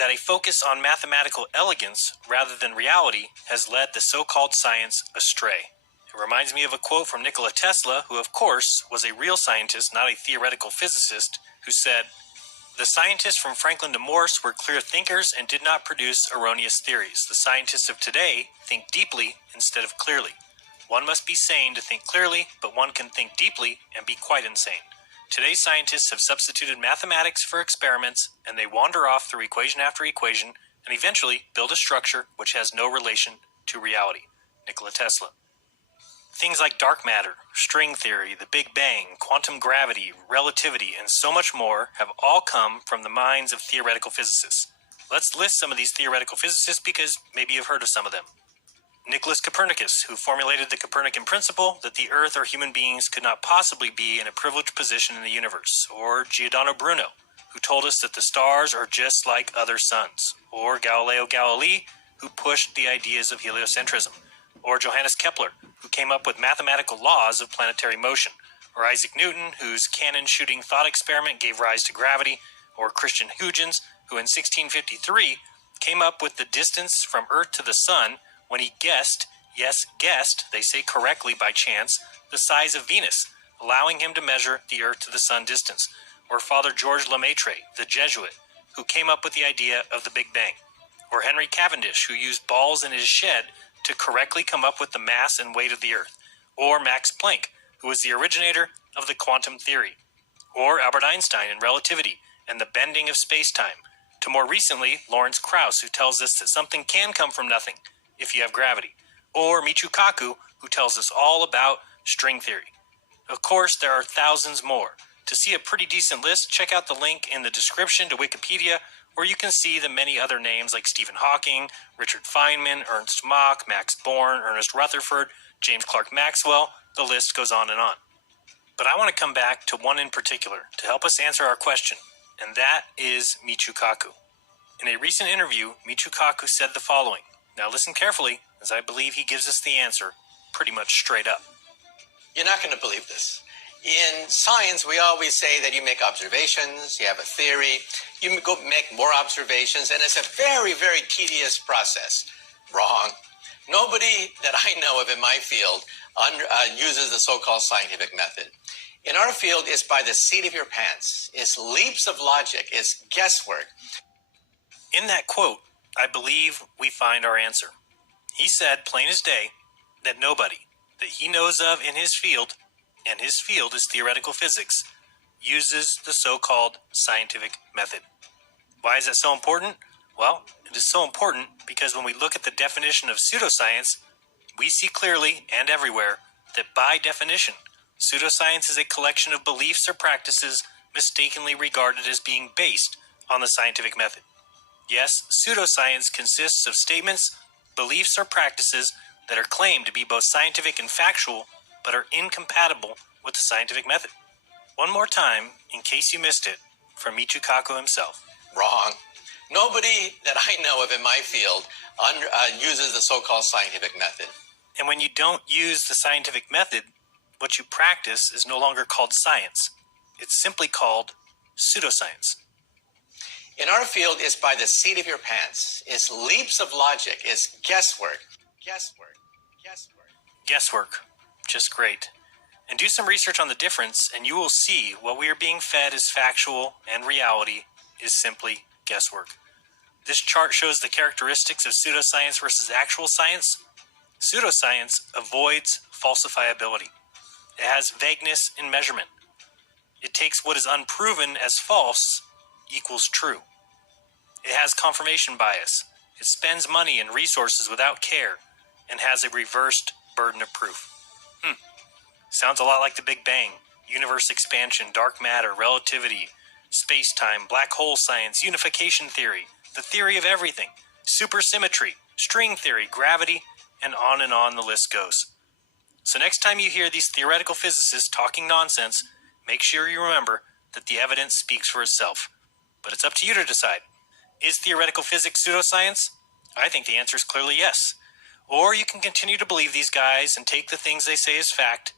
that a focus on mathematical elegance rather than reality has led the so-called science astray. It reminds me of a quote from Nikola Tesla, who of course was a real scientist, not a theoretical physicist, who said, "The scientists from Franklin to Morse were clear thinkers and did not produce erroneous theories. The scientists of today think deeply instead of clearly. One must be sane to think clearly, but one can think deeply and be quite insane. Today's scientists have substituted mathematics for experiments, and they wander off through equation after equation and eventually build a structure which has no relation to reality." Nikola Tesla. Things like dark matter, string theory, the Big Bang, quantum gravity, relativity, and so much more have all come from the minds of theoretical physicists. Let's list some of these theoretical physicists because maybe you've heard of some of them. Nicholas Copernicus, who formulated the Copernican principle that the Earth or human beings could not possibly be in a privileged position in the universe. Or Giordano Bruno, who told us that the stars are just like other suns. Or Galileo Galilei, who pushed the ideas of heliocentrism. Or Johannes Kepler, who came up with mathematical laws of planetary motion. Or Isaac Newton, whose cannon-shooting thought experiment gave rise to gravity. Or Christian Huygens, who in 1653 came up with the distance from Earth to the Sun when he guessed, yes, guessed, they say correctly by chance, the size of Venus, allowing him to measure the Earth to the Sun distance. Or Father George Lemaitre, the Jesuit, who came up with the idea of the Big Bang. Or Henry Cavendish, who used balls in his shed to correctly come up with the mass and weight of the Earth. Or Max Planck, who was the originator of the quantum theory. Or Albert Einstein in relativity and the bending of space-time. To more recently, Lawrence Krauss, who tells us that something can come from nothing if you have gravity. Or Michio Kaku, who tells us all about string theory. Of course, there are thousands more. To see a pretty decent list, check out the link in the description to Wikipedia, where you can see the many other names like Stephen Hawking, Richard Feynman, Ernst Mach, Max Born, Ernest Rutherford, James Clerk Maxwell. The list goes on and on. But I want to come back to one in particular to help us answer our question, and that is Michio Kaku. In a recent interview, Michio Kaku said the following. Now listen carefully, as I believe he gives us the answer pretty much straight up. You're not going to believe this. In science, we always say that you make observations, you have a theory, you go make more observations, and it's a very, very tedious process. Wrong. Nobody that I know of in my field uses the so-called scientific method. In our field, it's by the seat of your pants. It's leaps of logic. It's guesswork. In that quote, I believe we find our answer. He said, plain as day, that nobody that he knows of in his field, and his field is theoretical physics, uses the so-called scientific method. Why is that so important? Well, it is so important because when we look at the definition of pseudoscience, we see clearly and everywhere that by definition, pseudoscience is a collection of beliefs or practices mistakenly regarded as being based on the scientific method. Yes, pseudoscience consists of statements, beliefs, or practices that are claimed to be both scientific and factual, but are incompatible with the scientific method. One more time, in case you missed it, from Michio Kaku himself. Wrong. Nobody that I know of in my field uses the so-called scientific method. And when you don't use the scientific method, what you practice is no longer called science. It's simply called pseudoscience. In our field, it's by the seat of your pants. It's leaps of logic. It's guesswork. Guesswork. Guesswork. Guesswork. Just great. And do some research on the difference, and you will see what we are being fed as factual and reality is simply guesswork. This chart shows the characteristics of pseudoscience versus actual science. Pseudoscience avoids falsifiability. It has vagueness in measurement. It takes what is unproven as false equals true. It has confirmation bias. It spends money and resources without care and has a reversed burden of proof. Sounds a lot like the Big Bang, universe expansion, dark matter, relativity, space-time, black hole science, unification theory, the theory of everything, supersymmetry, string theory, gravity, and on the list goes. So next time you hear these theoretical physicists talking nonsense, make sure you remember that the evidence speaks for itself. But it's up to you to decide. Is theoretical physics pseudoscience? I think the answer is clearly yes. Or you can continue to believe these guys and take the things they say as fact